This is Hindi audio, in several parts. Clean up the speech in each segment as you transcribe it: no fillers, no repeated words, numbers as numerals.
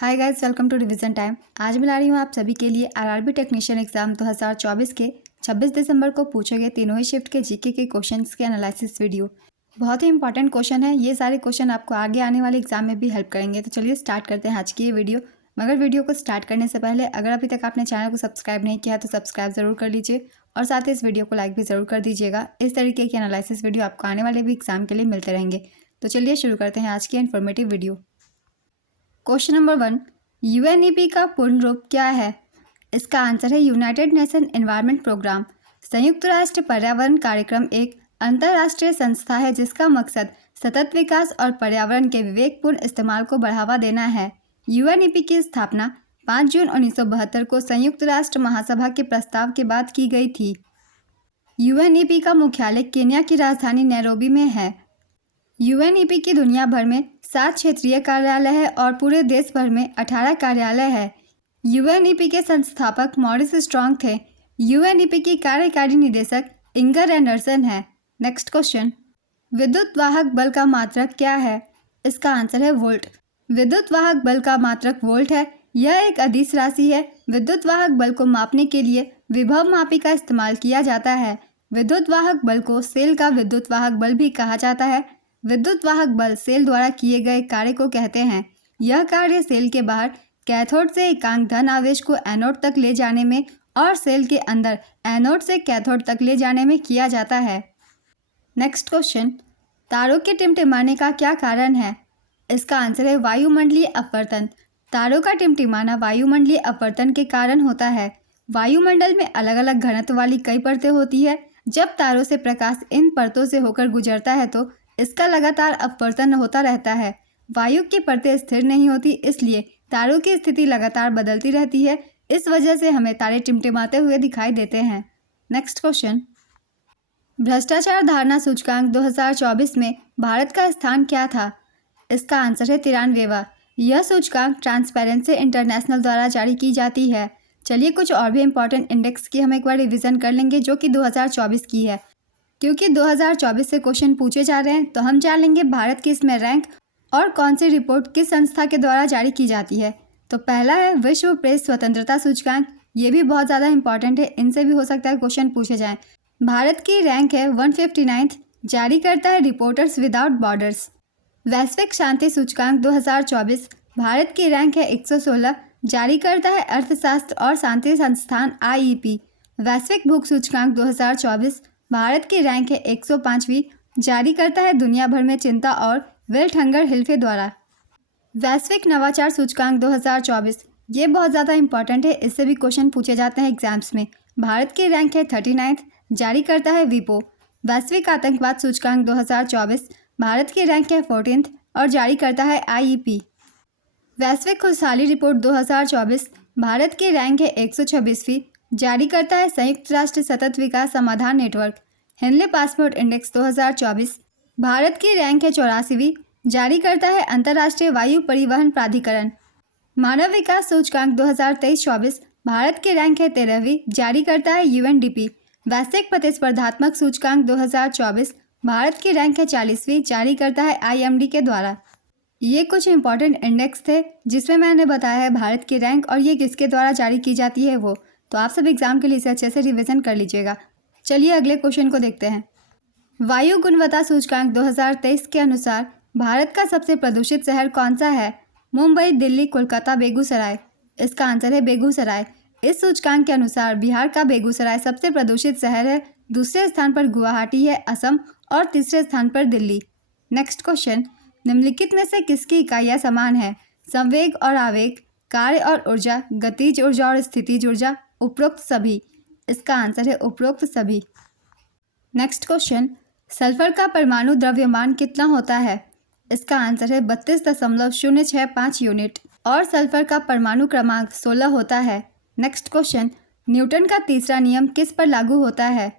Hi guys, welcome to revision time. आज मैं ला रही हूँ आप सभी के लिए आरआरबी टेक्नीशियन एग्जाम 2024 के 26 दिसंबर को पूछे गए तीनों ही शिफ्ट के जीके के क्वेश्चंस के एनालिसिस वीडियो। बहुत ही इंपॉर्टेंट क्वेश्चन है। ये सारे क्वेश्चन आपको आगे आने वाले एग्जाम में भी हेल्प करेंगे। तो चलिए स्टार्ट करते हैं आज की ये वीडियो। मगर वीडियो को स्टार्ट करने से पहले अगर अभी तक आपने चैनल को सब्सक्राइब नहीं किया तो सब्सक्राइब ज़रूर कर लीजिए और साथ ही इस वीडियो को लाइक भी ज़रूर कर दीजिएगा। इस तरीके की एनालिसिस वीडियो आपको आने वाले भी एग्जाम के लिए मिलते रहेंगे। तो चलिए शुरू करते हैं आज की informative video. Question number 1, UNEP का पूर्ण रूप क्या है? इसका आंसर है यूनाइटेड नेशन एनवायरनमेंट प्रोग्राम। संयुक्त राष्ट्र पर्यावरण कार्यक्रम एक अंतर्राष्ट्रीय संस्था है जिसका मकसद सतत विकास और पर्यावरण के विवेकपूर्ण इस्तेमाल को बढ़ावा देना है। यूएनईपी की स्थापना 5 जून 1972 को संयुक्त राष्ट्र महासभा के प्रस्ताव के बाद की गई थी। यूएनईपी का मुख्यालय केन्या की राजधानी नैरोबी में है। यूएनईपी की दुनिया भर में 7 क्षेत्रीय कार्यालय है और पूरे देश भर में 18 कार्यालय है। यूएनईपी के संस्थापक मॉरिस स्ट्रॉन्ग थे। यूएनईपी की कार्यकारी निदेशक इंगर एंडरसन है। नेक्स्ट क्वेश्चन, विद्युत वाहक बल का मात्रक क्या है? इसका आंसर है वोल्ट। विद्युत वाहक बल का मात्रक वोल्ट है। यह एक अदिश राशि है। विद्युत वाहक बल को मापने के लिए विभव मापी का इस्तेमाल किया जाता है। विद्युत वाहक बल को सेल का विद्युत वाहक बल भी कहा जाता है। विद्युत वाहक बल सेल द्वारा किए गए कार्य को कहते हैं। यह कार्य सेल के बाहर कैथोड से एकांक धन आवेश को एनोड तक ले जाने में और सेल के अंदर एनोड से कैथोड तक ले जाने में किया जाता है। नेक्स्ट क्वेश्चन, तारों के टिमटिमाने का क्या कारण है? इसका आंसर है वायुमंडलीय अपवर्तन। तारों का टिमटिमाना वायुमंडलीय अपवर्तन के कारण होता है। वायुमंडल में अलग अलग घनत्व वाली कई परतें होती है। जब तारों से प्रकाश इन परतों से होकर गुजरता है तो इसका लगातार अपवर्तन होता रहता है। वायु की परतें स्थिर नहीं होती, इसलिए तारों की स्थिति लगातार बदलती रहती है। इस वजह से हमें तारे टिमटिमाते हुए दिखाई देते हैं। नेक्स्ट क्वेश्चन, भ्रष्टाचार धारणा सूचकांक 2024 में भारत का स्थान क्या था? इसका आंसर है 93वां। यह सूचकांक ट्रांसपेरेंसी इंटरनेशनल द्वारा जारी की जाती है। चलिए कुछ और भी इंपॉर्टेंट इंडेक्स की हम एक बार रिविजन कर लेंगे जो कि 2024 की है। क्योंकि 2024 से क्वेश्चन पूछे जा रहे हैं तो हम जान लेंगे भारत की इसमें रैंक और कौन सी रिपोर्ट किस संस्था के द्वारा जारी की जाती है। तो पहला है विश्व प्रेस स्वतंत्रता सूचकांक। ये भी बहुत ज़्यादा इंपॉर्टेंट है, इनसे भी हो सकता है क्वेश्चन पूछे जाएं। भारत की रैंक है 159, जारी करता है रिपोर्टर्स विदाउट बॉर्डर्स। वैश्विक शांति सूचकांक 2024, भारत की रैंक है 116, जारी करता है अर्थशास्त्र और शांति संस्थान IEP। वैश्विक भूख सूचकांक 2024, भारत की रैंक है 105वीं, जारी करता है दुनिया भर में चिंता और वेल्थ हंगर हिल्फे द्वारा। वैश्विक नवाचार सूचकांक 2024, ये बहुत ज़्यादा इंपॉर्टेंट है, इससे भी क्वेश्चन पूछे जाते हैं एग्जाम्स में। भारत की रैंक है 39th, जारी करता है विपो। वैश्विक आतंकवाद सूचकांक 2024, भारत की रैंक है 14th और जारी करता है IEP। वैश्विक खुशहाली रिपोर्ट 2024, भारत की रैंक है 126वीं, जारी करता है संयुक्त राष्ट्र सतत विकास समाधान network. Henley passport index 2024, Bharat की रैंक है 84वीं, जारी करता है अंतर्राष्ट्रीय वायु परिवहन प्राधिकरण। मानव विकास सूचकांक 2023-24, भारत की रैंक है 13वीं, जारी करता है UNDP। वैश्विक प्रतिस्पर्धात्मक सूचकांक 2024, भारत की रैंक है 40वीं, जारी करता है IMD के द्वारा। ये कुछ इंपॉर्टेंट इंडेक्स थे जिसमें मैंने बताया है भारत की रैंक और ये किसके द्वारा जारी की जाती है वो। तो आप सब एग्जाम के लिए इसे अच्छे से रिवीजन कर लीजिएगा। चलिए अगले क्वेश्चन को देखते हैं। वायु गुणवत्ता सूचकांक 2023 के अनुसार भारत का सबसे प्रदूषित शहर कौन सा है? मुंबई, दिल्ली, कोलकाता, बेगूसराय। इसका आंसर है बेगूसराय। इस सूचकांक के अनुसार बिहार का बेगूसराय सबसे प्रदूषित शहर है। दूसरे स्थान पर गुवाहाटी है, असम, और तीसरे स्थान पर दिल्ली। नेक्स्ट क्वेश्चन, निम्नलिखित में से किसकी इकाइयाँ समान है? संवेग और आवेग, कार्य और ऊर्जा, गतिज ऊर्जा और स्थितिज ऊर्जा, उपरोक्त सभी। इसका आंसर है उपरोक्त सभी। नेक्स्ट क्वेश्चन, सल्फर का परमाणु द्रव्यमान कितना होता है? इसका आंसर है 32.065 यूनिट और सल्फर का परमाणु क्रमांक 16 होता है। नेक्स्ट क्वेश्चन, न्यूटन का तीसरा नियम किस पर लागू होता है?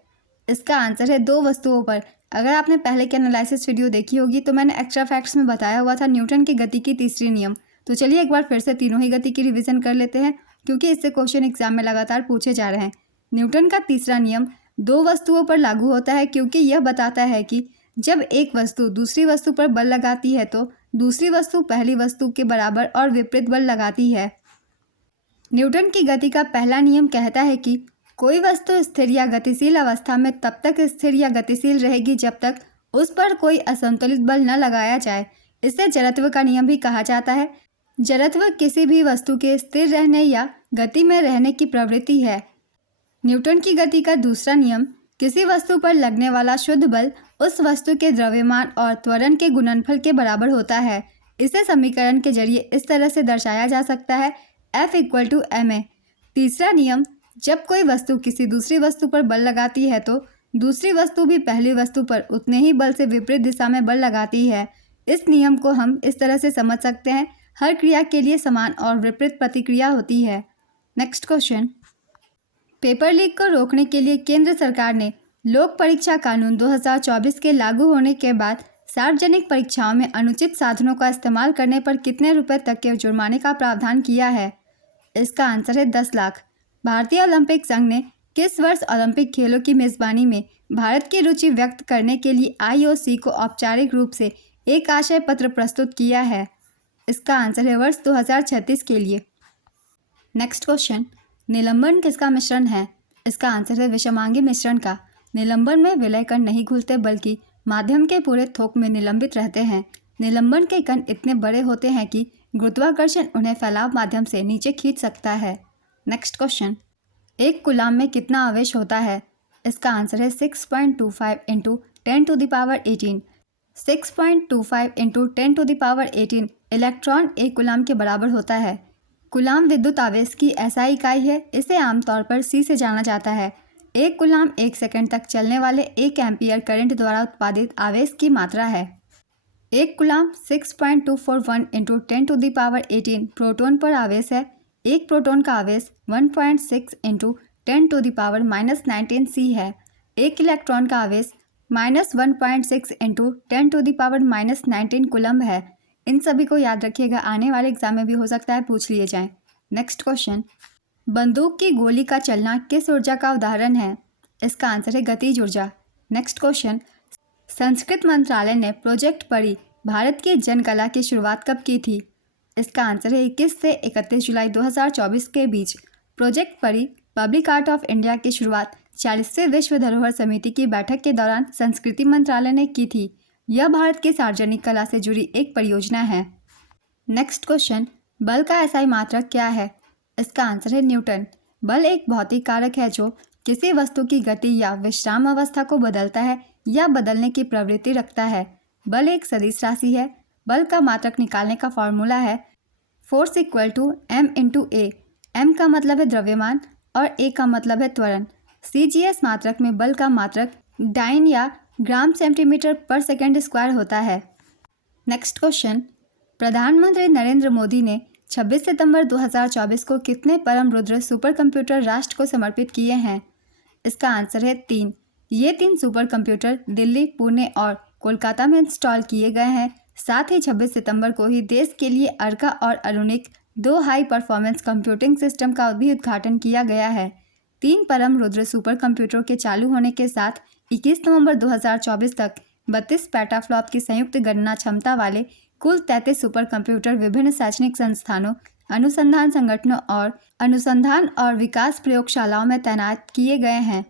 इसका आंसर है 2 वस्तुओं पर। अगर आपने पहले की एनालिसिस वीडियो देखी होगी तो मैंने एक्स्ट्रा फैक्ट्स में बताया हुआ था न्यूटन की गति की तीसरी नियम। तो चलिए एक बार फिर से तीनों ही गति की रिवीजन कर लेते हैं क्योंकि इससे क्वेश्चन एग्जाम में लगातार पूछे जा रहे हैं। न्यूटन का तीसरा नियम 2 वस्तुओं पर लागू होता है क्योंकि यह बताता है कि जब एक वस्तु दूसरी वस्तु पर बल लगाती है तो दूसरी वस्तु पहली वस्तु के बराबर और विपरीत बल लगाती है। न्यूटन की गति का पहला नियम कहता है कि कोई वस्तु स्थिर या गतिशील अवस्था में तब तक स्थिर या गतिशील रहेगी जब तक उस पर कोई असंतुलित बल न लगाया जाए। इसे जड़त्व का नियम भी कहा जाता है। जड़त्व किसी भी वस्तु के स्थिर रहने या गति में रहने की प्रवृत्ति है। न्यूटन की गति का दूसरा नियम, किसी वस्तु पर लगने वाला शुद्ध बल उस वस्तु के द्रव्यमान और त्वरण के गुणनफल के बराबर होता है। इसे समीकरण के जरिए इस तरह से दर्शाया जा सकता है, F = ma। तीसरा नियम, जब कोई वस्तु किसी दूसरी वस्तु पर बल लगाती है तो दूसरी वस्तु भी पहली वस्तु पर उतने ही बल से विपरीत दिशा में बल लगाती है। इस नियम को हम इस तरह से समझ सकते हैं, हर क्रिया के लिए समान और विपरीत प्रतिक्रिया होती है। नेक्स्ट क्वेश्चन, पेपर लीक को रोकने के लिए केंद्र सरकार ने लोक परीक्षा कानून 2024 के लागू होने के बाद सार्वजनिक परीक्षाओं में अनुचित साधनों का इस्तेमाल करने पर कितने रुपए तक के जुर्माने का प्रावधान किया है? इसका आंसर है 10 लाख। भारतीय ओलंपिक संघ ने किस वर्ष ओलंपिक खेलों की मेज़बानी में भारत की रुचि व्यक्त करने के लिए IOC को औपचारिक रूप से एक आशय पत्र प्रस्तुत किया है? इसका आंसर है वर्ष 2036 के लिए। नेक्स्ट क्वेश्चन, निलंबन किसका मिश्रण है? इसका आंसर है विषमांगी मिश्रण का। निलंबन में विलय कण नहीं घुलते बल्कि माध्यम के पूरे थोक में निलंबित रहते हैं। निलंबन के कण इतने बड़े होते हैं कि गुरुत्वाकर्षण उन्हें फैलाव माध्यम से नीचे खींच सकता है। नेक्स्ट क्वेश्चन, एक कूलाम में कितना आवेश होता है? इसका आंसर है 6.25 × 10⁻18। 6.25 × 10⁻18 इलेक्ट्रॉन एक कूलाम के बराबर होता है। कूलाम विद्युत आवेश की ऐसा इकाई है, इसे आमतौर पर C से जाना जाता है। एक कूलाम 1 सेकंड तक चलने वाले 1 एम्पीयर करंट द्वारा उत्पादित आवेश की मात्रा है। एक कूलाम 6.241 × 10⁻18 प्रोटॉन पर आवेश है। एक प्रोटॉन का आवेश 1.6 × 10⁻−19 C है। एक इलेक्ट्रॉन का आवेश -1.6 × 10⁻−19 कूलम्ब है। इन सभी को याद रखिएगा, आने वाले एग्जाम में भी हो सकता है पूछ लिए जाएं। नेक्स्ट क्वेश्चन, बंदूक की गोली का चलना किस ऊर्जा का उदाहरण है? इसका आंसर है गतिज ऊर्जा। नेक्स्ट क्वेश्चन, संस्कृत मंत्रालय ने प्रोजेक्ट परी भारत की जनकला की शुरुआत कब की थी? इसका आंसर है 21 से 31 जुलाई 2024 के बीच। प्रोजेक्ट परी पब्लिक आर्ट ऑफ इंडिया की शुरुआत 40वें विश्व धरोहर समिति की बैठक के दौरान संस्कृति मंत्रालय ने की थी। यह भारत की सार्वजनिक कला से जुड़ी एक परियोजना है। नेक्स्ट क्वेश्चन, बल का एसआई मात्रक क्या है? इसका आंसर है न्यूटन। बल एक भौतिक कारक है जो किसी वस्तु की गति या विश्राम अवस्था को बदलता है या बदलने की प्रवृत्ति रखता है। बल एक सदिश राशि है। बल का मात्रक निकालने का फॉर्मूला है फोर्स = m × a। m का मतलब है द्रव्यमान और a का मतलब है त्वरण। CGS मात्रक में बल का मात्रक डाइन या ग्राम सेंटीमीटर पर सेकंड स्क्वायर होता है। नेक्स्ट क्वेश्चन, प्रधानमंत्री नरेंद्र मोदी ने 26 सितंबर 2024 को कितने परम रुद्र सुपर कंप्यूटर राष्ट्र को समर्पित किए हैं? इसका आंसर है 3। ये 3 सुपर कंप्यूटर दिल्ली, पुणे और कोलकाता में इंस्टॉल किए गए हैं। साथ ही 26 सितंबर को ही देश के लिए अर्का और अरुणिक 2 हाई परफॉर्मेंस कंप्यूटिंग सिस्टम का भी उद्घाटन किया गया है। 3 परम रुद्र सुपर कंप्यूटरों के चालू होने के साथ 21 नवंबर 2024 तक 32 पेटाफ्लॉप की संयुक्त गणना क्षमता वाले कुल 33 सुपर कंप्यूटर विभिन्न शैक्षणिक संस्थानों, अनुसंधान संगठनों और अनुसंधान और विकास प्रयोगशालाओं में तैनात किए गए हैं।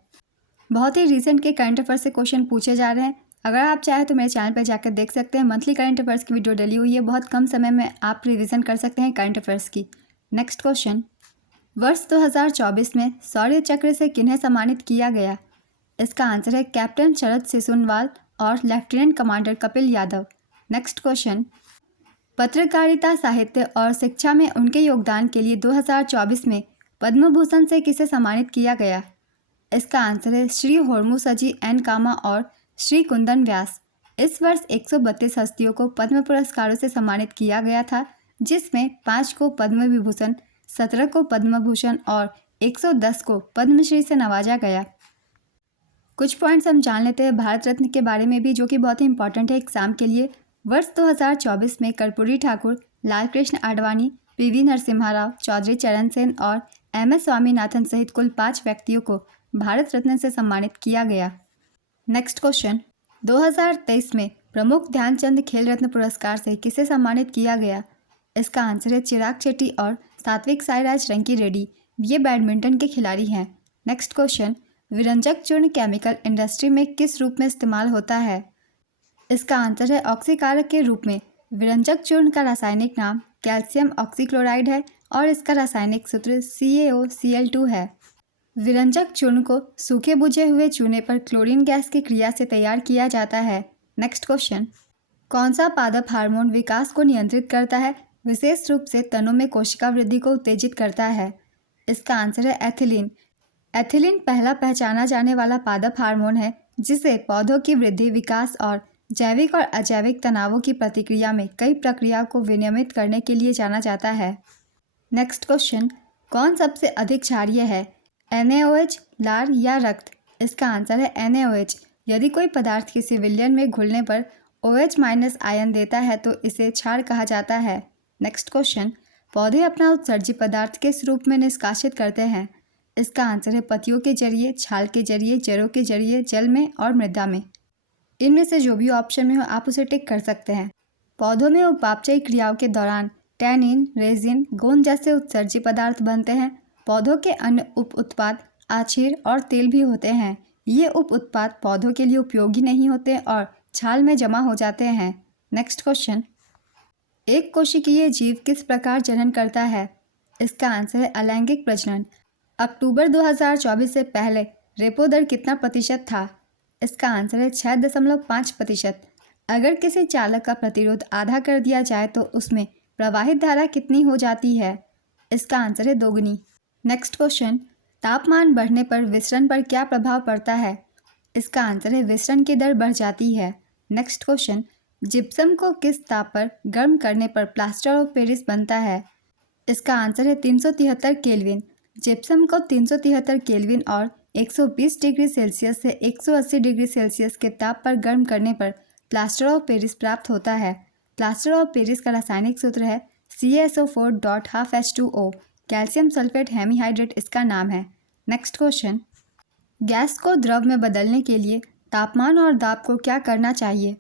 बहुत ही रिसेंट के करंट अफेयर्स से क्वेश्चन पूछे जा रहे हैं। अगर आप चाहें तो मेरे चैनल पर जाकर देख सकते हैं। मंथली करंट अफेयर्स की वीडियो डली हुई है। बहुत कम समय में आप रिवीजन कर सकते हैं करंट अफेयर्स की। नेक्स्ट क्वेश्चन, वर्ष 2024 में शौर्य चक्र से किन्हें सम्मानित किया गया? इसका आंसर है कैप्टन शरद सिसोनवाल और lieutenant commander Kapil Yadav. Next question, पत्रकारिता, साहित्य और शिक्षा में उनके योगदान के लिए 2024 में पद्म भूषण से किसे सम्मानित किया गया? इसका आंसर है श्री होर्मुसजी एन कामा और श्री कुंदन व्यास। इस वर्ष 132 हस्तियों को पद्म पुरस्कारों से सम्मानित किया गया था, जिसमें 5 को पद्म विभूषण, 17 को पद्म भूषण और 110 को पद्मश्री से नवाजा गया। कुछ पॉइंट्स हम जान लेते हैं भारत रत्न के बारे में भी, जो कि बहुत ही इंपॉर्टेंट है एग्जाम के लिए। वर्ष 2024 में कर्पूरी ठाकुर, लालकृष्ण आडवाणी, PV नरसिम्हा राव, चौधरी चरण सेन और MS स्वामीनाथन सहित कुल 5 व्यक्तियों को भारत रत्न से सम्मानित किया गया। नेक्स्ट क्वेश्चन, 2023 में प्रमुख ध्यानचंद खेल रत्न पुरस्कार से किसे सम्मानित किया गया? इसका आंसर है चिराग शेट्टी और सात्विक साईराज रंकी रेड्डी। ये बैडमिंटन के खिलाड़ी हैं। नेक्स्ट क्वेश्चन, विरंजक चूर्ण केमिकल इंडस्ट्री में किस रूप में इस्तेमाल होता है? इसका आंसर है ऑक्सीकारक के रूप में। विरंजक चूर्ण का रासायनिक नाम कैल्शियम ऑक्सीक्लोराइड है और इसका रासायनिक सूत्र CaOCl2 है। विरंजक चूर्ण को सूखे बुझे हुए चूने पर क्लोरीन गैस की क्रिया से तैयार किया जाता है। नेक्स्ट क्वेश्चन, कौन सा पादप हार्मोन विकास को नियंत्रित करता है, विशेष रूप से तनों में कोशिका वृद्धि को उत्तेजित करता है? इसका आंसर है एथिलीन। एथिलीन पहला पहचाना जाने वाला पादप हार्मोन है जिसे पौधों की वृद्धि, विकास और जैविक और अजैविक तनावों की प्रतिक्रिया में कई प्रक्रियाओं को विनियमित करने के लिए जाना जाता है। नेक्स्ट क्वेश्चन, कौन सबसे अधिक क्षारीय है, NaOH, लार या रक्त? इसका आंसर है NaOH। यदि कोई पदार्थ किसी विलयन में घुलने पर OH- आयन देता है तो इसे क्षार कहा जाता है। नेक्स्ट क्वेश्चन, पौधे अपना उत्सर्जी पदार्थ किस रूप में निष्कासित करते हैं? इसका आंसर है पत्तियों के जरिए, छाल के जरिए, जड़ों के जरिए, जल में और मृदा में। इनमें से जो भी ऑप्शन में हो आप उसे टिक कर सकते हैं। पौधों में उपापचयी क्रियाओं के दौरान टैनिन, रेजिन, गोंद जैसे उत्सर्जी पदार्थ बनते हैं। पौधों के अन्य उप उत्पाद आछिर और तेल भी होते हैं। ये उप उत्पाद पौधों के लिए उपयोगी नहीं होते और छाल में जमा हो जाते हैं। नेक्स्ट क्वेश्चन, एक कोशिकीय जीव किस प्रकार जनन करता है? इसका आंसर है अलैंगिक प्रजनन। अक्टूबर 2024 से पहले रेपो दर कितना प्रतिशत था? इसका आंसर है 6.5%। अगर किसी चालक का प्रतिरोध आधा कर दिया जाए तो उसमें प्रवाहित धारा कितनी हो जाती है? इसका आंसर है दोगुनी। नेक्स्ट क्वेश्चन, तापमान बढ़ने पर विसरण पर क्या प्रभाव पड़ता है? इसका आंसर है विसरण की दर बढ़ जाती है। नेक्स्ट क्वेश्चन, जिप्सम को किस ताप पर गर्म करने पर प्लास्टर ऑफ पेरिस बनता है? इसका आंसर है 373 केल्विन। जिप्सम को 373 केल्विन और 120 डिग्री सेल्सियस से 180 डिग्री सेल्सियस के ताप पर गर्म करने पर प्लास्टर ऑफ पेरिस प्राप्त होता है। प्लास्टर ऑफ पेरिस का रासायनिक सूत्र है CaSO4.12H2O। कैल्शियम सल्फेट हेमीहाइड्रेट इसका नाम है। नेक्स्ट क्वेश्चन, गैस को द्रव में बदलने के लिए तापमान और दाब को क्या करना चाहिए?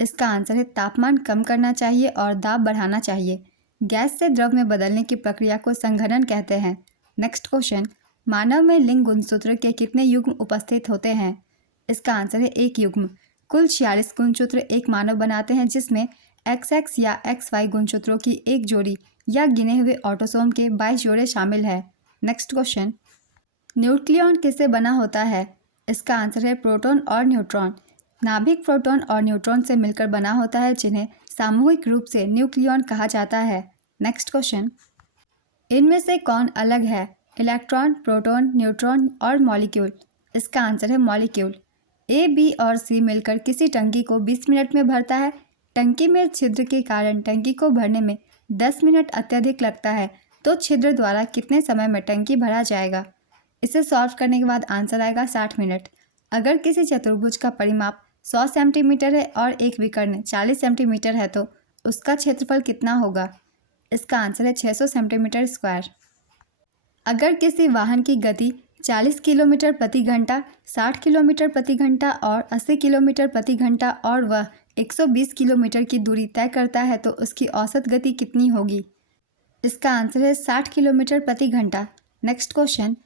इसका आंसर है तापमान कम करना चाहिए और दाब बढ़ाना चाहिए। गैस से द्रव में बदलने की प्रक्रिया को संघनन कहते हैं। नेक्स्ट क्वेश्चन, मानव में लिंग गुणसूत्र के कितने युग्म उपस्थित होते हैं? इसका आंसर है 1 युग्म। कुल 46 गुणसूत्र एक मानव बनाते हैं जिसमें XX या XY गुणसूत्रों की एक जोड़ी या गिने हुए ऑटोसोम के 22 जोड़े शामिल है। नेक्स्ट क्वेश्चन, न्यूक्लियॉन किससे बना होता है? इसका आंसर है प्रोटॉन और न्यूट्रॉन। नाभिक प्रोटॉन और न्यूट्रॉन से मिलकर बना होता है जिन्हें सामूहिक रूप से न्यूक्लियॉन कहा जाता है। नेक्स्ट क्वेश्चन, इनमें से कौन अलग है, इलेक्ट्रॉन, प्रोटॉन, न्यूट्रॉन और मॉलिक्यूल? इसका आंसर है मॉलिक्यूल। A, B और C मिलकर किसी टंकी को 20 मिनट में भरता है। टंकी में छिद्र के कारण टंकी को भरने में 10 मिनट अत्यधिक लगता है तो छिद्र द्वारा कितने समय में टंकी भरा जाएगा? इसे सॉल्व करने के बाद आंसर आएगा 60 मिनट। अगर किसी चतुर्भुज का परिमाप 100 सेंटीमीटर है और एक विकर्ण 40 सेंटीमीटर है तो उसका क्षेत्रफल कितना होगा? इसका आंसर है 600 सेंटीमीटर स्क्वायर। अगर किसी वाहन की गति 40 किलोमीटर प्रति घंटा, 60 किलोमीटर प्रति घंटा और 80 किलोमीटर प्रति घंटा और वह 120 किलोमीटर की दूरी तय करता है तो उसकी औसत गति कितनी होगी? इसका आंसर है 60 किलोमीटर प्रति घंटा। नेक्स्ट क्वेश्चन,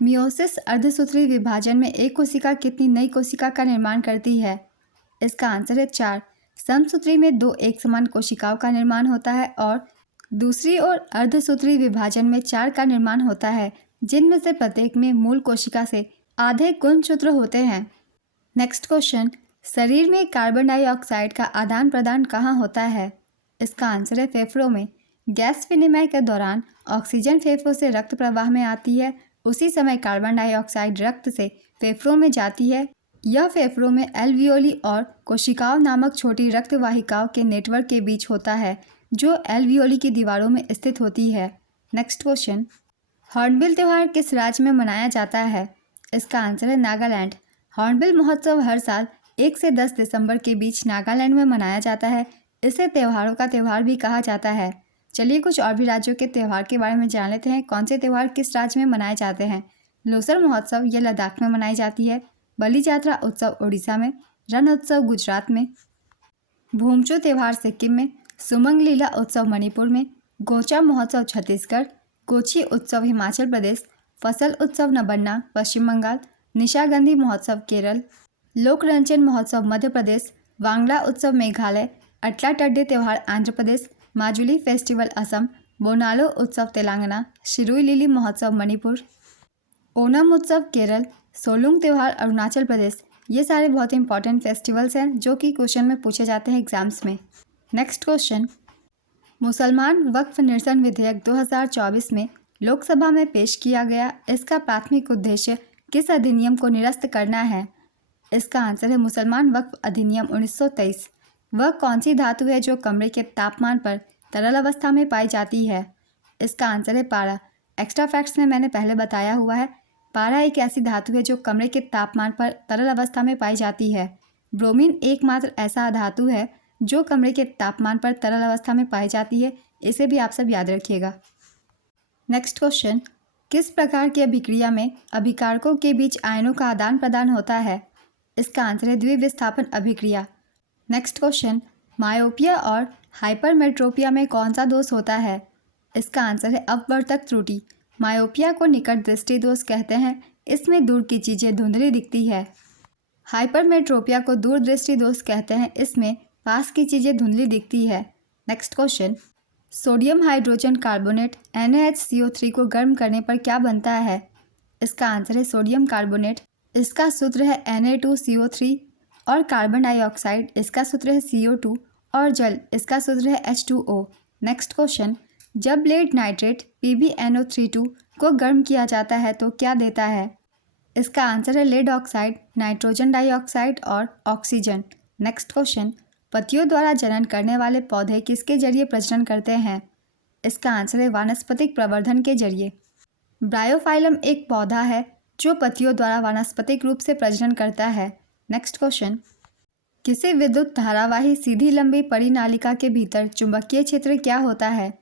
मियोसिस अर्धसूत्री विभाजन में एक कोशिका कितनी नई कोशिका का निर्माण करती है? इसका आंसर है 4। समसूत्री में 2 एक समान कोशिकाओं का निर्माण होता है और दूसरी ओर अर्धसूत्री विभाजन में 4 का निर्माण होता है जिनमें से प्रत्येक में मूल कोशिका से आधे गुणसूत्र होते हैं। नेक्स्ट क्वेश्चन, शरीर में कार्बन डाइऑक्साइड का आदान प्रदान कहाँ होता है? इसका आंसर है फेफड़ों में। गैस विनिमय के दौरान ऑक्सीजन फेफड़ों से रक्त प्रवाह में आती है, उसी समय कार्बन डाइऑक्साइड रक्त से फेफड़ों में जाती है। यह फेफड़ों में एल्वियोली और कोशिकाओं नामक छोटी रक्त वाहिकाओं के नेटवर्क के बीच होता है जो एल्वियोली की दीवारों में स्थित होती है। नेक्स्ट क्वेश्चन, हॉर्नबिल त्यौहार किस राज्य में मनाया जाता है? इसका आंसर है नागालैंड। हॉर्नबिल महोत्सव हर साल 1 से 10 दिसंबर के बीच नागालैंड में मनाया जाता है। इसे त्योहारों का त्यौहार भी कहा जाता है। चलिए कुछ और भी राज्यों के त्यौहार के बारे में जान लेते हैं। कौन से त्यौहार किस राज्य में मनाए जाते हैं? लोसर महोत्सव ये लद्दाख में मनाई जाती है। बलि यात्रा उत्सव उड़ीसा में, रण उत्सव गुजरात में, भूमचो त्यौहार सिक्किम में, सुमंग लीला उत्सव मणिपुर में, गोचा महोत्सव छत्तीसगढ़, गोची उत्सव हिमाचल प्रदेश, फसल उत्सव नबन्ना पश्चिम बंगाल, निशागंधी महोत्सव केरल, लोकरंजन महोत्सव मध्य प्रदेश, वांगला उत्सव मेघालय, अट्लाटड्डे त्यौहार आंध्र प्रदेश, माजुली फेस्टिवल असम, बोनालो उत्सव तेलंगाना, शिरुई लिली महोत्सव मणिपुर, ओणम उत्सव केरल, सोलुंग त्यौहार अरुणाचल प्रदेश। ये सारे बहुत इंपॉर्टेंट फेस्टिवल्स हैं जो कि क्वेश्चन में पूछे जाते हैं एग्जाम्स में। नेक्स्ट क्वेश्चन, मुसलमान वक्फ निरसन विधेयक 2024 में लोकसभा में पेश किया गया, इसका प्राथमिक उद्देश्य किस अधिनियम को निरस्त करना है? इसका आंसर है मुसलमान वक्फ अधिनियम 1923। वह कौन सी धातु है जो कमरे के तापमान पर तरल अवस्था में पाई जाती है? इसका आंसर है पारा। एक्स्ट्रा फैक्ट्स में मैंने पहले बताया हुआ है, पारा एक ऐसी धातु है जो कमरे के तापमान पर तरल अवस्था में पाई जाती है। ब्रोमीन एकमात्र ऐसा धातु है जो कमरे के तापमान पर तरल अवस्था में पाई जाती है। इसे भी आप सब याद रखिएगा। नेक्स्ट क्वेश्चन, किस प्रकार की अभिक्रिया में अभिकारकों के बीच आयनों का आदान प्रदान होता है? इसका आंसर है द्विविस्थापन अभिक्रिया। नेक्स्ट क्वेश्चन, मायोपिया और हाइपरमेट्रोपिया में कौन सा दोष होता है? इसका आंसर है अपवर्तक त्रुटि। मायोपिया को निकट दृष्टि दोष कहते हैं, इसमें दूर की चीज़ें धुंधली दिखती है। हाइपरमेट्रोपिया को दूर दृष्टि दोष कहते हैं, इसमें पास की चीज़ें धुंधली दिखती है। Next question, sodium hydrogen carbonate NaHCO3 को गर्म करने पर क्या बनता है? इसका आंसर है सोडियम कार्बोनेट। इसका सूत्र है Na2CO3 और कार्बन डाइऑक्साइड, इसका सूत्र है CO2 और जल, इसका सूत्र है H2O। नेक्स्ट क्वेश्चन, जब लेड नाइट्रेट PbNO32 को गर्म किया जाता है तो क्या देता है? इसका आंसर है लेड ऑक्साइड, नाइट्रोजन डाइऑक्साइड और ऑक्सीजन। नेक्स्ट क्वेश्चन, पत्तियों द्वारा जनन करने वाले पौधे किसके जरिए प्रजनन करते हैं? इसका आंसर है वानस्पतिक प्रवर्धन के जरिए। ब्रायोफाइलम एक पौधा है जो पत्तियों द्वारा वानस्पतिक रूप से प्रजनन करता है। नेक्स्ट क्वेश्चन, किसी विद्युत धारावाही सीधी लंबी परिनालिका के भीतर चुंबकीय क्षेत्र क्या होता है?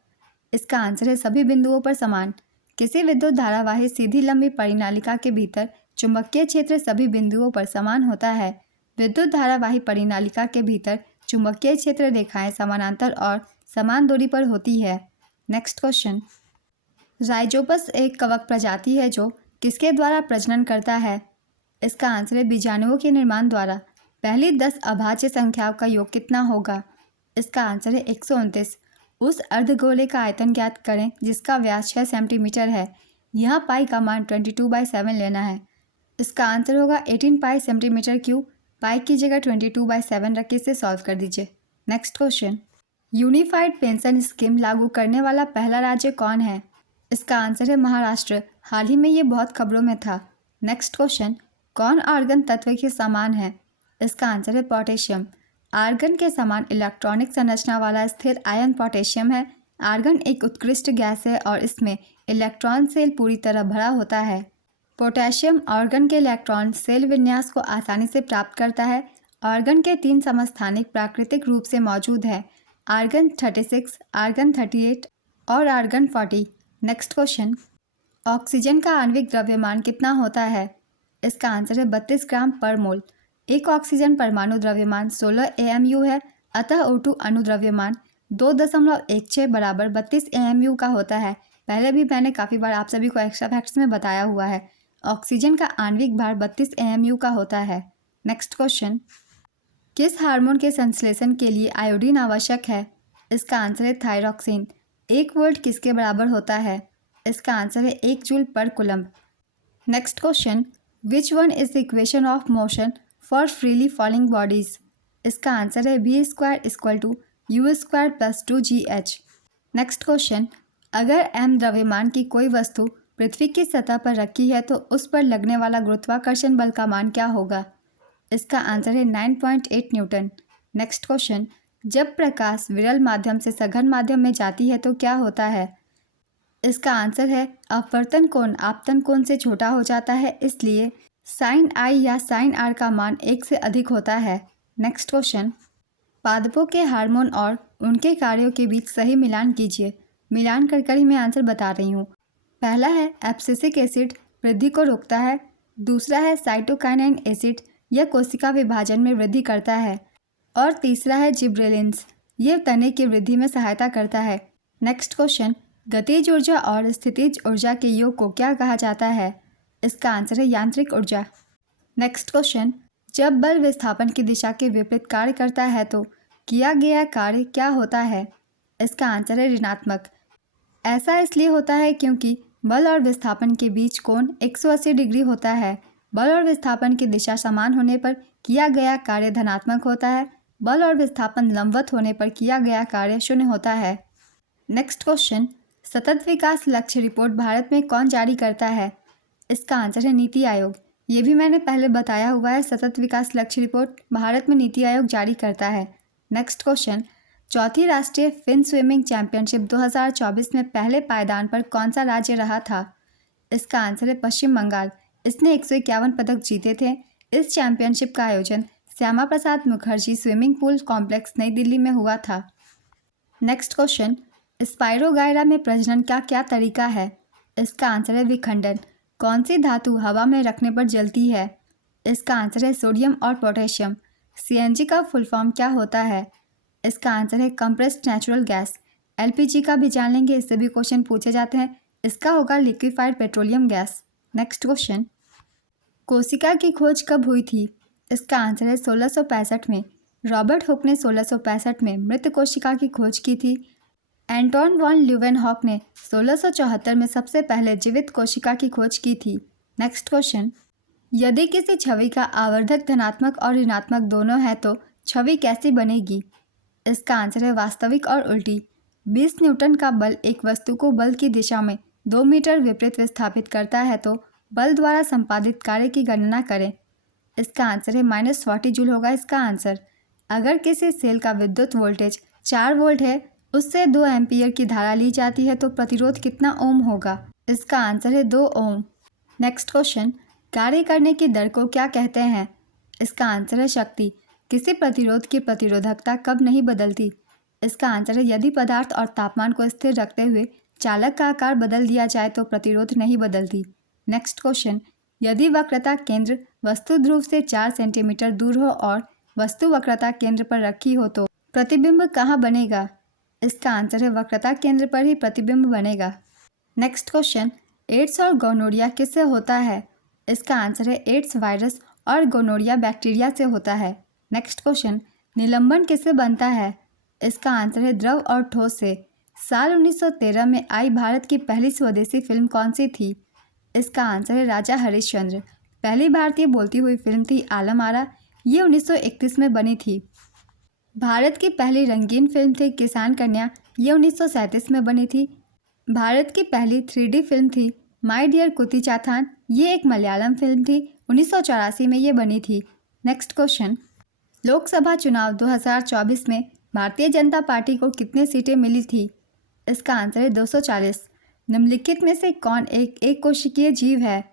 इसका आंसर है सभी बिंदुओं पर समान। किसी विद्युत धारावाही सीधी लंबी परिनालिका के भीतर चुंबकीय क्षेत्र सभी बिंदुओं पर समान होता है। विद्युत धारावाही परिनालिका के भीतर चुंबकीय क्षेत्र रेखाएं समानांतर और समान दूरी पर होती है। नेक्स्ट क्वेश्चन, राइजोपस एक कवक प्रजाति है जो किसके द्वारा प्रजनन करता है? इसका आंसर है बीजाणुओं के निर्माण द्वारा। पहली 10 अभाज्य संख्याओं का योग कितना होगा? इसका आंसर है 129। उस अर्धगोले का आयतन ज्ञात करें जिसका व्यास 6 सेंटीमीटर है। यहाँ पाई का मान 22/7 लेना है। इसका आंसर होगा 18 पाई सेंटीमीटर क्यूब। पाई की जगह 22/7 रख के इसे सॉल्व कर दीजिए। Next question, unified pension scheme लागू करने वाला पहला राज्य कौन है? इसका आंसर है महाराष्ट्र। हाल ही में ये बहुत खबरों में था। नेक्स्ट क्वेश्चन, कौन आर्गन तत्व के समान है? इसका आंसर है पोटेशियम। आर्गन के समान इलेक्ट्रॉनिक संरचना वाला स्थिर आयन पोटेशियम है। आर्गन एक उत्कृष्ट गैस है और इसमें इलेक्ट्रॉन सेल पूरी तरह भरा होता है। पोटेशियम आर्गन के इलेक्ट्रॉन सेल विन्यास को आसानी से प्राप्त करता है। आर्गन के 3 समस्थानिक प्राकृतिक रूप से मौजूद है, आर्गन 36, आर्गन 38 और आर्गन 40। नेक्स्ट क्वेश्चन, ऑक्सीजन का आणविक द्रव्यमान कितना होता है? इसका आंसर है 32 ग्राम पर मोल। एक ऑक्सीजन परमाणु द्रव्यमान 16 AMU है, अतः O2 अणु द्रव्यमान 2.16 बराबर 32 AMU का होता है। पहले भी मैंने काफ़ी बार आप सभी को एक्स्ट्रा फैक्ट्स में बताया हुआ है। ऑक्सीजन का आणविक भार 32 AMU का होता है। नेक्स्ट क्वेश्चन, किस हार्मोन के संश्लेषण के लिए आयोडीन आवश्यक है? इसका आंसर है थायरॉक्सिन। 1 वोल्ट किसके बराबर होता है? इसका आंसर है 1 जूल पर coulomb. Next question, which one is the equation of motion for freely falling bodies? इसका आंसर है v² = u² + 2gh। Next question, अगर m द्रव्यमान की कोई वस्तु पृथ्वी की सतह पर रखी है तो उस पर लगने वाला गुरुत्वाकर्षण बल का मान क्या होगा? इसका आंसर है 9.8 न्यूटन। नेक्स्ट क्वेश्चन, जब प्रकाश विरल माध्यम से सघन माध्यम में जाती है तो क्या होता है? इसका आंसर है अपवर्तन कोण आपतन कोण से छोटा हो जाता है, इसलिए sin I या sin R का मान 1 से अधिक होता है। नेक्स्ट क्वेश्चन, पादपों के हार्मोन और उनके कार्यों के बीच सही मिलान कीजिए। मिलान कर ही मैं आंसर बता रही हूँ। पहला है एब्सिसिक एसिड, वृद्धि को रोकता है। दूसरा है साइटोकाइनिन एसिड, यह कोशिका विभाजन में वृद्धि करता है। और तीसरा है जिब्रेलिन्स। ये तने की वृद्धि में सहायता करता है। नेक्स्ट क्वेश्चन, गतिज ऊर्जा और स्थितिज ऊर्जा के योग को क्या कहा जाता है? इसका आंसर है यांत्रिक ऊर्जा। नेक्स्ट क्वेश्चन, जब बल विस्थापन की दिशा के विपरीत कार्य करता है तो किया गया कार्य क्या होता है? इसका आंसर है ऋणात्मक। ऐसा इसलिए होता है क्योंकि बल और विस्थापन के बीच कोण 180 डिग्री होता है। बल और विस्थापन की दिशा समान होने पर किया गया कार्य धनात्मक होता है। बल और विस्थापन लंबवत होने पर किया गया कार्य शून्य होता है। नेक्स्ट क्वेश्चन, सतत विकास लक्ष्य रिपोर्ट भारत में कौन जारी करता है? इसका आंसर है नीति आयोग। ये भी मैंने पहले बताया हुआ है, सतत विकास लक्ष्य रिपोर्ट भारत में नीति आयोग जारी करता है। नेक्स्ट क्वेश्चन, चौथी राष्ट्रीय फिन स्विमिंग चैंपियनशिप 2024 में पहले पायदान पर कौन सा राज्य रहा था? इसका आंसर है पश्चिम बंगाल। इसने 151 पदक जीते थे। इस चैंपियनशिप का आयोजन Shyama Prasad Mukherjee swimming pool complex नई दिल्ली में हुआ था। नेक्स्ट क्वेश्चन, स्पाइरोगाइरा में प्रजनन का क्या तरीका है? इसका आंसर है विखंडन। कौन सी धातु हवा में रखने पर जलती है? इसका आंसर है सोडियम और पोटेशियम। सीएनजी का फुल फॉर्म क्या होता है? इसका आंसर है कंप्रेस्ड नेचुरल गैस। एलपीजी का भी जान लेंगे, इससे भी क्वेश्चन पूछे जाते हैं। इसका होगा liquefied petroleum gas. Next question, कोशिका की खोज कब हुई थी? इसका आंसर है 1665 में। रॉबर्ट हुक ने 1665 में मृत कोशिका की खोज की थी। एंटोन वॉन ल्यूवेनहॉक ने 1674 में सबसे पहले जीवित कोशिका की खोज की थी। नेक्स्ट क्वेश्चन, यदि किसी छवि का आवर्धक धनात्मक और ऋणात्मक दोनों है तो छवि कैसी बनेगी? इसका आंसर है वास्तविक और उल्टी। 20 न्यूटन का बल एक वस्तु को बल की दिशा में 2 मीटर विपरीत विस्थापित करता है तो बल द्वारा संपादित कार्य की गणना करें। इसका आंसर है -40 जूल होगा इसका आंसर। अगर किसी सेल का विद्युत वोल्टेज 4 वोल्ट है, उससे 2 एम्पीयर की धारा ली जाती है तो प्रतिरोध कितना ओम होगा? इसका आंसर है 2 ओम। नेक्स्ट क्वेश्चन, कार्य करने की दर को क्या कहते हैं? इसका आंसर है शक्ति। किसी प्रतिरोध की प्रतिरोधकता कब नहीं बदलती? इसका आंसर है यदि पदार्थ और तापमान को स्थिर रखते हुए चालक का आकार बदल दिया जाए तो प्रतिरोध नहीं बदलती। नेक्स्ट क्वेश्चन, यदि वक्रता केंद्र वस्तु ध्रुव से 4 सेंटीमीटर दूर हो और वस्तु वक्रता केंद्र पर रखी हो तो प्रतिबिंब कहाँ बनेगा? इसका आंसर है वक्रता केंद्र पर ही प्रतिबिंब बनेगा। नेक्स्ट क्वेश्चन, एड्स और गोनोरिया किससे होता है? इसका आंसर है एड्स वायरस और गोनोरिया बैक्टीरिया से होता है। नेक्स्ट क्वेश्चन, निलंबन किससे बनता है? इसका आंसर है द्रव और ठोस से। साल 1913 में आई भारत की पहली स्वदेशी फिल्म कौन सी थी? इसका आंसर है राजा हरिश्चंद्र। पहली भारतीय बोलती हुई फिल्म थी आलम आरा। ये 1931 में बनी थी। भारत की पहली रंगीन फिल्म थी किसान कन्या। ये 1937 में बनी थी। भारत की पहली 3D फिल्म थी माय डियर कुती चाथान। ये एक मलयालम फिल्म थी। 1984 में ये बनी थी। नेक्स्ट क्वेश्चन, लोकसभा चुनाव 2024 में भारतीय जनता पार्टी को कितनी सीटें मिली थी? इसका आंसर है 240। निम्नलिखित में से कौन एक कोशिकीय जीव है?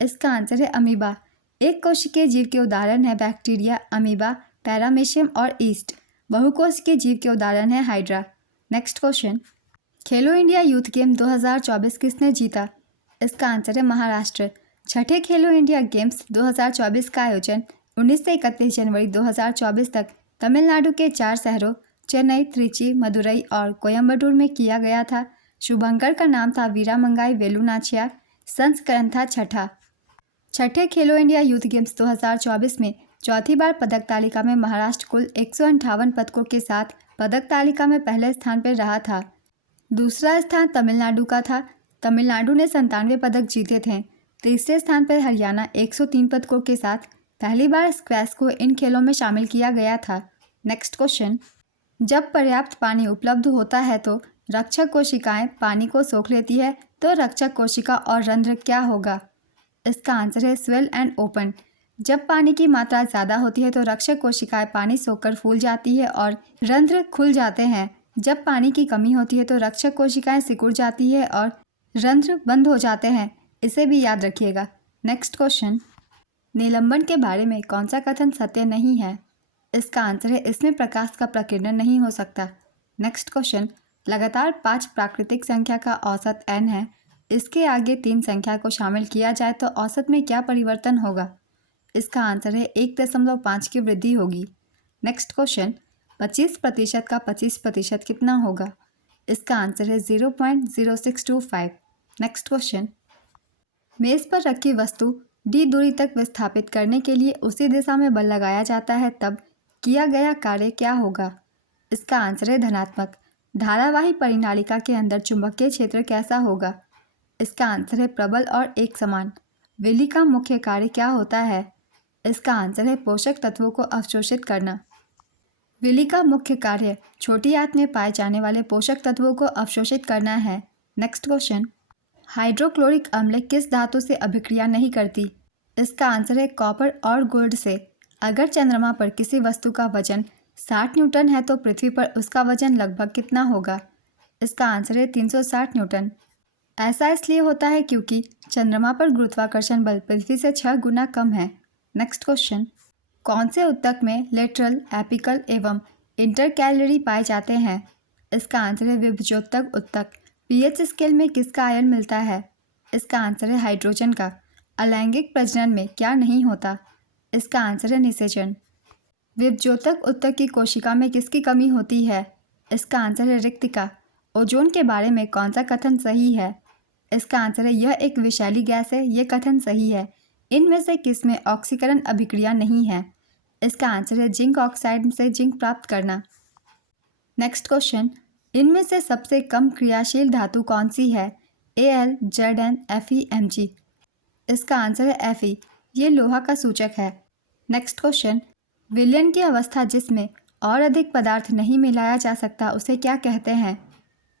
इसका आंसर है अमीबा। एक कोशिकीय जीव के उदाहरण है बैक्टीरिया, अमीबा, पैरामीशियम और ईस्ट। बहुकोशिकीय जीव के उदाहरण है हाइड्रा। नेक्स्ट क्वेश्चन, खेलो इंडिया यूथ गेम 2024 किसने जीता? इसका आंसर है महाराष्ट्र। छठे खेलो इंडिया गेम्स 2024 का आयोजन 19 से 31 जनवरी 2024 तक तमिलनाडु के 4 शहरों चेन्नई, त्रिची, मदुरई और कोयम्बटूर में किया गया था। शुभंकर का नाम था वीरामंगाई वेलु नाचियार। संस्करण था छठा। छठे खेलो इंडिया यूथ गेम्स 2024 में चौथी बार पदक तालिका में महाराष्ट्र कुल 158 पदकों के साथ पदक तालिका में पहले स्थान पर रहा था। दूसरा स्थान तमिलनाडु का था। तमिलनाडु ने 97 पदक जीते थे। तीसरे स्थान पर हरियाणा 103 पदकों के साथ पहली बार स्क्वैश को इन खेलों में शामिल किया गया था। नेक्स्ट क्वेश्चन, जब पर्याप्त पानी उपलब्ध होता है तो रक्षक कोशिकाएं पानी को सोख लेती है तो रक्षक कोशिका और रंध्र क्या होगा? इसका आंसर है स्वेल एंड ओपन। जब पानी की मात्रा ज़्यादा होती है तो रक्षक कोशिकाएं पानी सोखकर फूल जाती है और रंध्र खुल जाते हैं। जब पानी की कमी होती है तो रक्षक कोशिकाएं सिकुड़ जाती है और रंध्र बंद हो जाते हैं। इसे भी याद रखिएगा। नेक्स्ट क्वेश्चन, निलंबन के बारे में कौन सा कथन सत्य नहीं है? इसका आंसर है इसमें प्रकाश का प्रकीर्णन नहीं हो सकता। नेक्स्ट क्वेश्चन, लगातार 5 प्राकृतिक संख्या का औसत n है। इसके आगे 3 संख्या को शामिल किया जाए तो औसत में क्या परिवर्तन होगा? इसका आंसर है 1.5 की वृद्धि होगी। नेक्स्ट क्वेश्चन, 25% का 25% कितना होगा? इसका आंसर है 0.0625। नेक्स्ट क्वेश्चन, मेज़ पर रखी वस्तु d दूरी तक विस्थापित करने के लिए उसी दिशा में बल लगाया जाता है, तब किया गया कार्य क्या होगा? इसका आंसर है धनात्मक। धारावाही परिनालिका के अंदर चुंबकीय क्षेत्र कैसा होगा? इसका आंसर है प्रबल और एक समान। विली का मुख्य कार्य क्या होता है? इसका आंसर है पोषक तत्वों को अवशोषित करना। विली का मुख्य कार्य छोटी आंत में पाए जाने वाले पोषक तत्वों को अवशोषित करना है। नेक्स्ट क्वेश्चन, हाइड्रोक्लोरिक अम्ल किस धातु से अभिक्रिया नहीं करती? इसका आंसर है कॉपर और गोल्ड से। अगर चंद्रमा पर किसी वस्तु का वजन 60 न्यूटन है तो पृथ्वी पर उसका वजन लगभग कितना होगा? इसका आंसर है 360 न्यूटन। ऐसा इसलिए होता है क्योंकि चंद्रमा पर गुरुत्वाकर्षण बल पृथ्वी से 6 गुना कम है। नेक्स्ट क्वेश्चन, कौन से उत्तक में लेटरल, एपिकल एवं इंटरकैलरी पाए जाते हैं? इसका आंसर है विभज्योतक उत्तक। पीएच स्केल में किसका आयन मिलता है? इसका आंसर है हाइड्रोजन का। अलैंगिक प्रजनन में क्या नहीं होता? इसका आंसर है निषेचन। विभज्योतक उत्तक की कोशिका में किसकी कमी होती है? इसका आंसर है रिक्तिका। ओजोन के बारे में कौन सा कथन सही है? इसका आंसर है यह एक विषैली गैस है। यह कथन सही है। इनमें से किस में ऑक्सीकरण अभिक्रिया नहीं है? इसका आंसर है जिंक ऑक्साइड से जिंक प्राप्त करना। नेक्स्ट क्वेश्चन, इनमें से सबसे कम क्रियाशील धातु कौन सी है? Al, Zn, Fe, Mg। इसका आंसर है Fe। ये लोहा का सूचक है। नेक्स्ट क्वेश्चन, विलयन की अवस्था जिसमें और अधिक पदार्थ नहीं मिलाया जा सकता उसे क्या कहते हैं?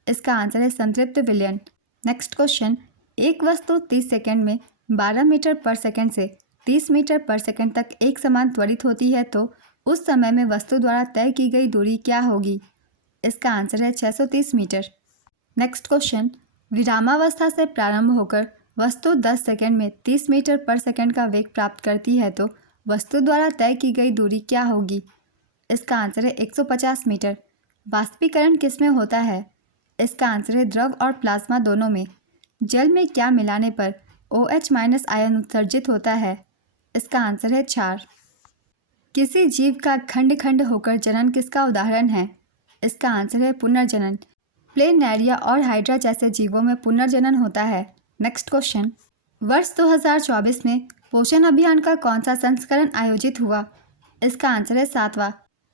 इसका आंसर है संतृप्त विलयन। नेक्स्ट क्वेश्चन, एक वस्तु 30 सेकंड में 12 मीटर पर सेकंड से 30 मीटर पर सेकंड तक एक समान त्वरित होती है तो उस समय में वस्तु द्वारा तय की गई दूरी क्या होगी? इसका आंसर है 630 मीटर। नेक्स्ट क्वेश्चन, विरामावस्था से प्रारंभ होकर वस्तु 10 सेकंड में 30 मीटर पर सेकंड का वेग प्राप्त करती है तो वस्तु द्वारा तय की गई दूरी क्या होगी? इसका आंसर है 150 मीटर। वाष्पीकरण किस में होता है? इसका आंसर है द्रव और प्लाज्मा दोनों में। जल में क्या मिलाने पर OH- आयन उत्सर्जित होता है? इसका आंसर है क्षार। किसी जीव का खंड खंड होकर जनन किसका उदाहरण है? इसका आंसर है पुनर्जनन। प्लेनेरिया और हाइड्रा जैसे जीवों में पुनर्जनन होता है। नेक्स्ट क्वेश्चन, वर्ष 2024 में पोषण अभियान का कौन सा संस्करण आयोजित हुआ? इसका आंसर है 7वां।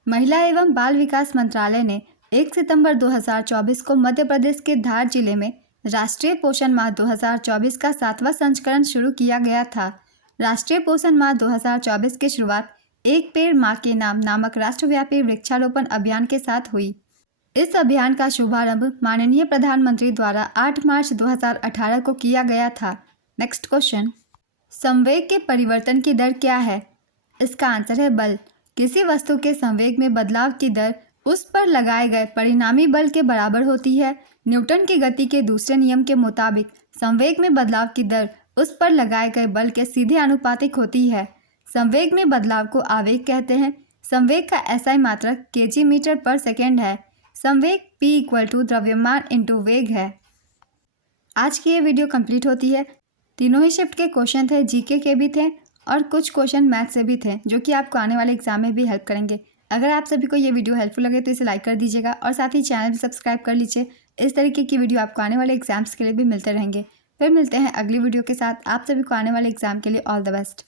महिला एवं बाल विकास मंत्रालय ने 1 सितंबर 2024 को मध्य प्रदेश के धार जिले में राष्ट्रीय पोषण माह 2024 का 7वां संस्करण शुरू किया गया था। राष्ट्रीय पोषण माह 2024 की शुरुआत एक पेड़ माँ के नाम नामक राष्ट्रव्यापी वृक्षारोपण अभियान के साथ हुई। इस अभियान का शुभारंभ माननीय प्रधानमंत्री द्वारा 8 मार्च 2018 को किया गया था। नेक्स्ट क्वेश्चन, संवेग के परिवर्तन की दर क्या है? इसका आंसर है बल। किसी वस्तु के संवेग में बदलाव की दर उस पर लगाए गए परिणामी बल के बराबर होती है। न्यूटन की गति के दूसरे नियम के मुताबिक संवेग में बदलाव की दर उस पर लगाए गए बल के सीधे आनुपातिक होती है। संवेग में बदलाव को आवेग कहते हैं। संवेग का SI मात्रक kg मीटर पर सेकेंड है। संवेग P = द्रव्यमान × वेग है। आज की ये वीडियो कंप्लीट होती है। तीनों ही शिफ्ट के क्वेश्चन थे, जीके के भी थे और कुछ क्वेश्चन मैथ से भी थे, जो कि आपको आने वाले एग्जाम में भी हेल्प करेंगे। अगर आप सभी को ये वीडियो हेल्पफुल लगे तो इसे लाइक कर दीजिएगा और साथ ही चैनल भी सब्सक्राइब कर लीजिए। इस तरीके की वीडियो आपको आने वाले एग्जाम्स के लिए भी मिलते रहेंगे। फिर मिलते हैं अगली वीडियो के साथ। आप सभी को आने वाले एग्जाम के लिए ऑल द बेस्ट।